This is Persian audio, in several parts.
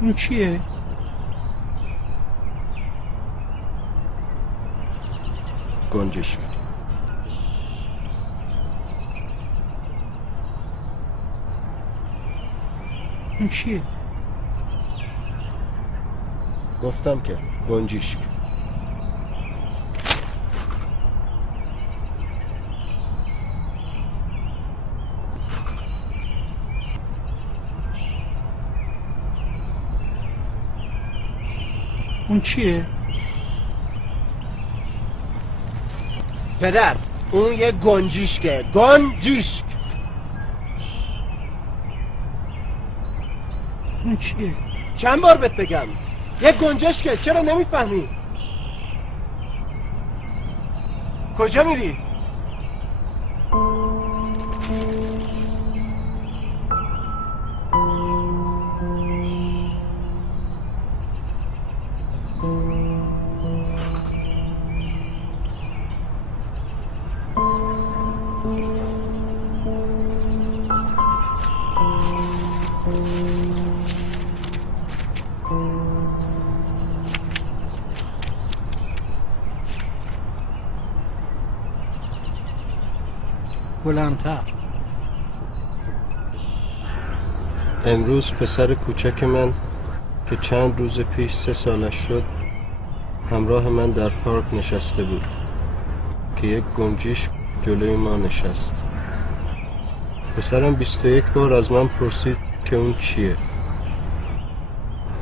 اون چیه؟ گنجشک. اون چیه؟ گفتم که گنجشک. اون چیه؟ پدر اون یه گنجشکه. گنجشک. اون چیه؟ چند بار بهت بگم یه گنجشکه، چرا نمیفهمی؟ کجا میری؟ بلندتر. امروز پسر کوچک من که چند روز پیش 3 سالش شد همراه من در پارک نشسته بود که یک گنجشک جلوی ما نشست. پسرم 21 بار از من پرسید که اون چیه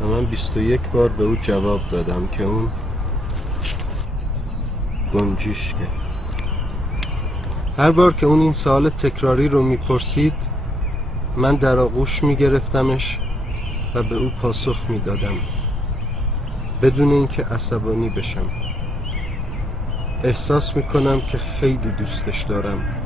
و من 21 بار به او جواب دادم که اون گنجشکه. هر بار که اون این سوال تکراری رو میپرسید من در آغوش میگرفتمش و به او پاسخ میدادم بدون اینکه عصبانی بشم. احساس میکنم که خیلی دوستش دارم.